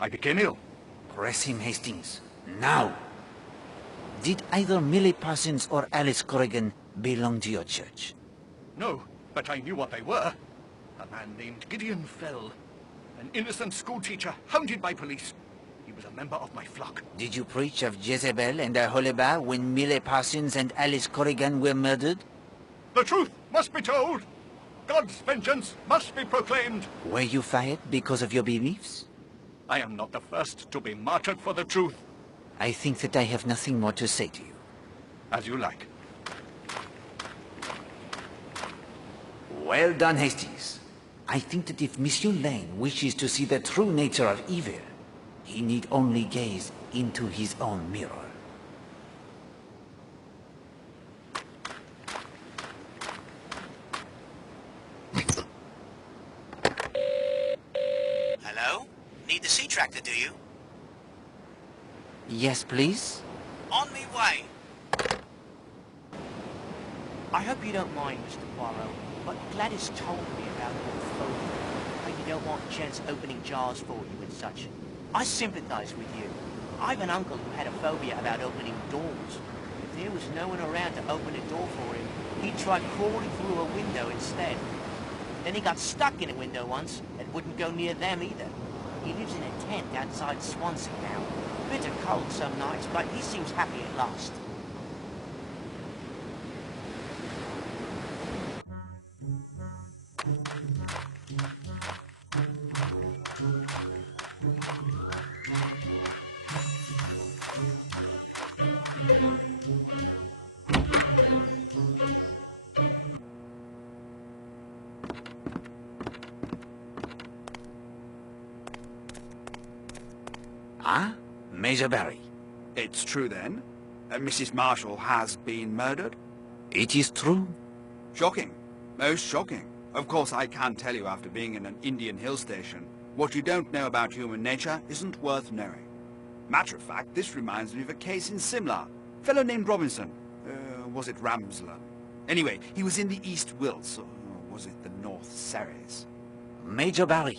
I became ill. Press him, Hastings. Now! Did either Millie Parsons or Alice Corrigan belong to your church? No, but I knew what they were. A man named Gideon Fell. An innocent schoolteacher hounded by police. He was a member of my flock. Did you preach of Jezebel and Aholibah when Millie Parsons and Alice Corrigan were murdered? The truth must be told. God's vengeance must be proclaimed. Were you fired because of your beliefs? I am not the first to be martyred for the truth. I think that I have nothing more to say to you. As you like. Well done, Hastings. I think that if Monsieur Lane wishes to see the true nature of evil, he need only gaze into his own mirror. Hello? Need the sea tractor, do you? Yes, please? On me way. I hope you don't mind, Mr. Poirot, but Gladys told me about your phobia. How you don't want gents opening jars for you and such. I sympathize with you. I've an uncle who had a phobia about opening doors. If there was no one around to open a door for him, he tried crawling through a window instead. Then he got stuck in a window once and wouldn't go near them either. He lives in a tent outside Swansea now. Bitter cold some nights, but he seems happy at last. Ah? Major Barry. It's true then? Mrs. Marshall has been murdered? It is true. Shocking. Most shocking. Of course I can't tell you after being in an Indian hill station. What you don't know about human nature isn't worth knowing. Matter of fact, this reminds me of a case in Simla. Fellow named Robinson. Was it Ramsler? Anyway, he was in the East Wilts, or was it the North Surreys? Major Barry.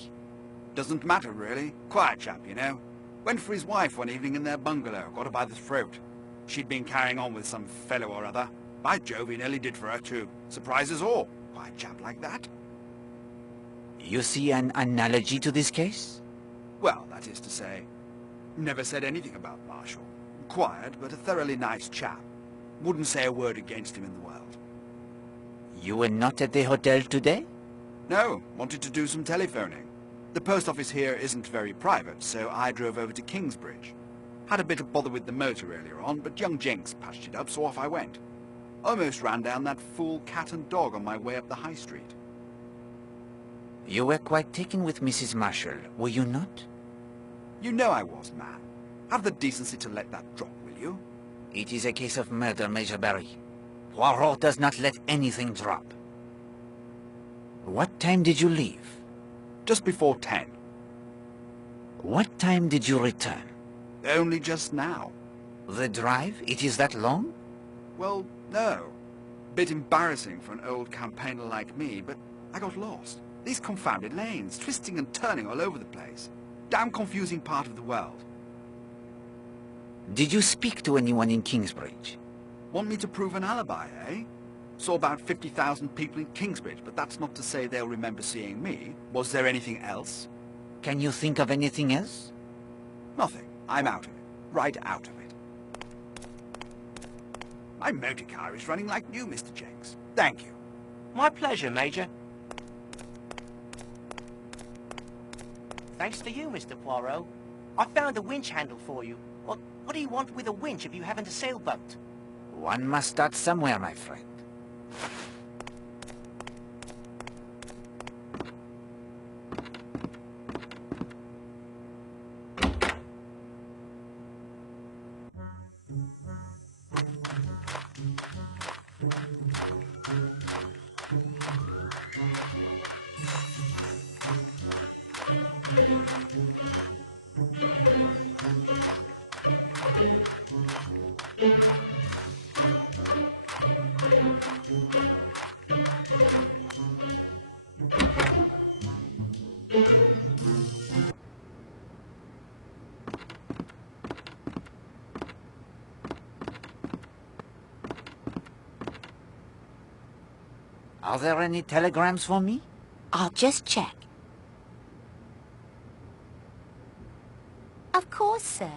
Doesn't matter, really. Quiet chap, you know. Went for his wife one evening in their bungalow, got her by the throat. She'd been carrying on with some fellow or other. By Jove, he nearly did for her too. Surprise us all. Quiet chap like that. You see an analogy to this case? Well, that is to say, never said anything about Marshall. Quiet, but a thoroughly nice chap. Wouldn't say a word against him in the world. You were not at the hotel today? No, wanted to do some telephoning. The post office here isn't very private, so I drove over to Kingsbridge. Had a bit of bother with the motor earlier on, but young Jenks patched it up, so off I went. Almost ran down that fool cat and dog on my way up the high street. You were quite taken with Mrs. Marshall, were you not? You know I was, man. Have the decency to let that drop, will you? It is a case of murder, Major Barry. Poirot does not let anything drop. What time did you leave? Just before 10. What time did you return? Only just now. The drive? It is that long? Well, no. Bit embarrassing for an old campaigner like me, but I got lost. These confounded lanes, twisting and turning all over the place. Damn confusing part of the world. Did you speak to anyone in Kingsbridge? Want me to prove an alibi, eh? Saw about 50,000 people in Kingsbridge, but that's not to say they'll remember seeing me. Was there anything else? Can you think of anything else? Nothing. I'm out of it. Right out of it. My motor car is running like new, Mr. Jenks. Thank you. My pleasure, Major. Thanks to you, Mr. Poirot. I found a winch handle for you. What do you want with a winch if you haven't a sailboat? One must start somewhere, my friend. Are there any telegrams for me? I'll just check. Of course, sir.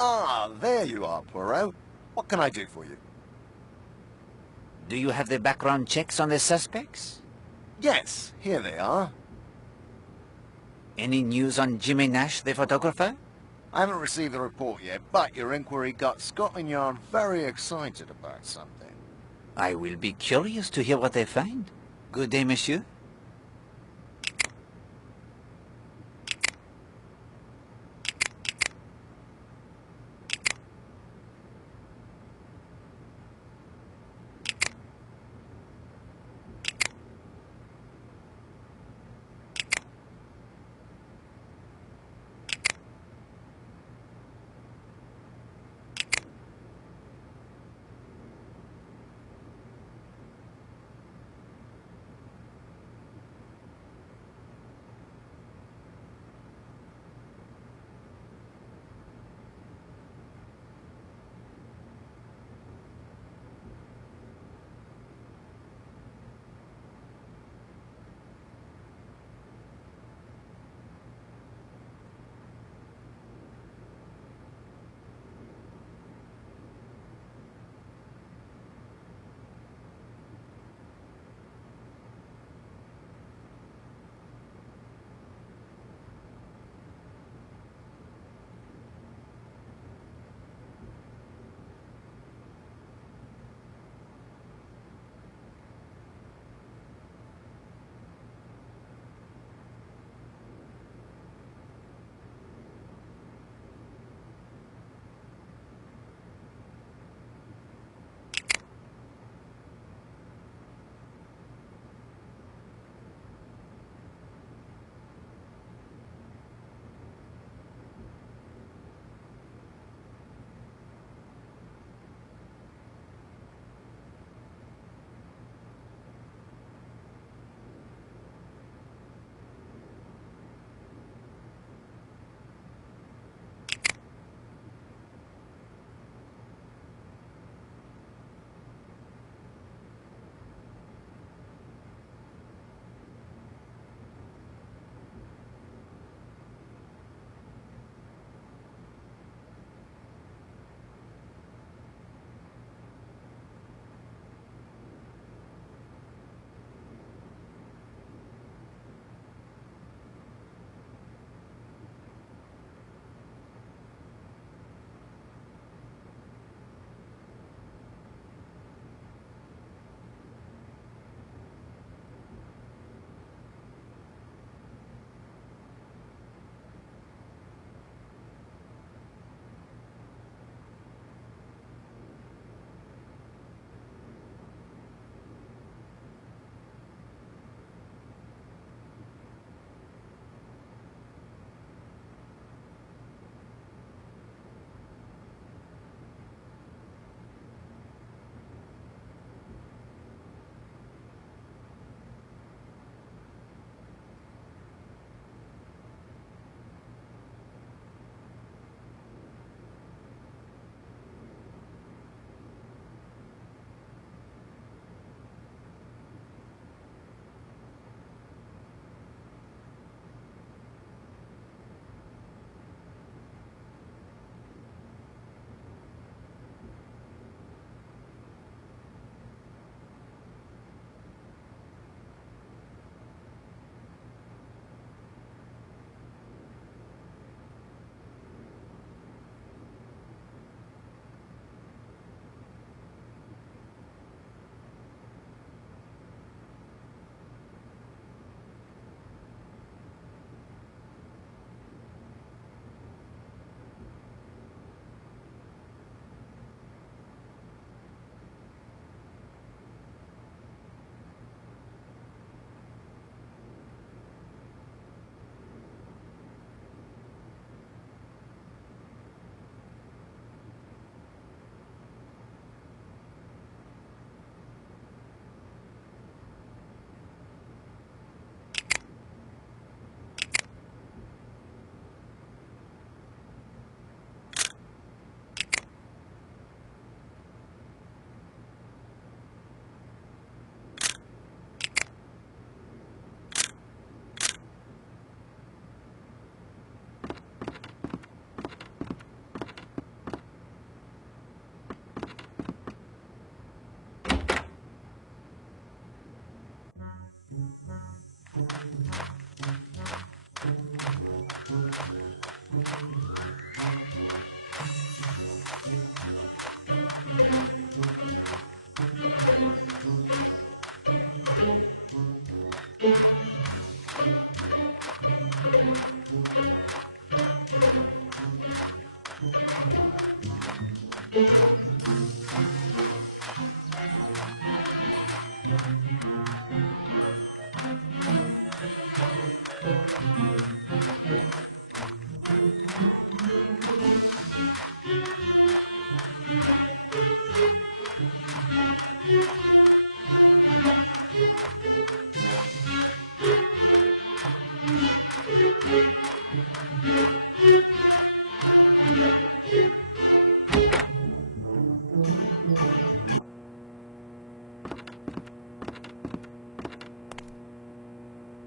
Ah, there you are, Poirot. What can I do for you? Do you have the background checks on the suspects? Yes, here they are. Any news on Jimmy Nash, the photographer? I haven't received the report yet, but your inquiry got Scotland Yard very excited about something. I will be curious to hear what they find. Good day, monsieur.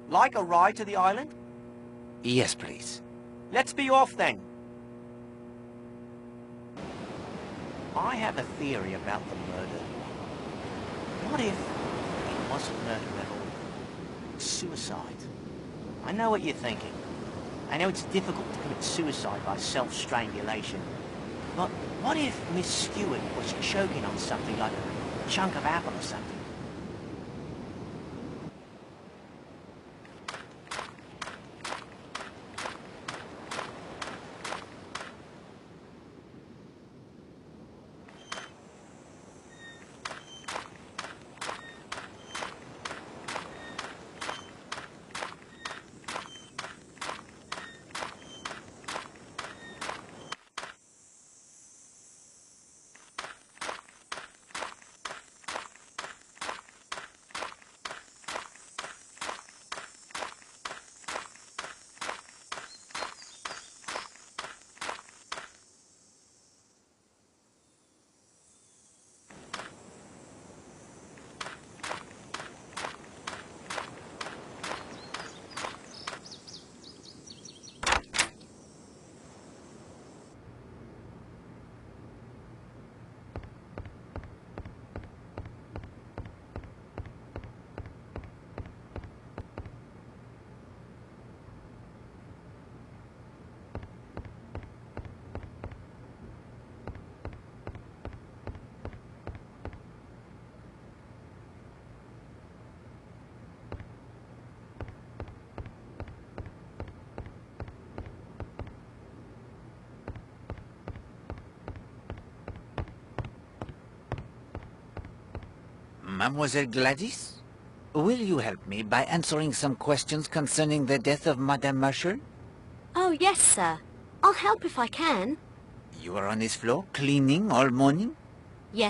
Like a ride to the island? Yes, please. Let's be off then. I have a theory about the murder. What if it wasn't murder at all? Suicide. I know what you're thinking. I know it's difficult to commit suicide by self-strangulation. But what if Miss Stewart was choking on something like a chunk of apple or something? Mademoiselle Gladys? Will you help me by answering some questions concerning the death of Madame Marshall? Oh, yes, sir. I'll help if I can. You were on this floor, cleaning all morning? Yes,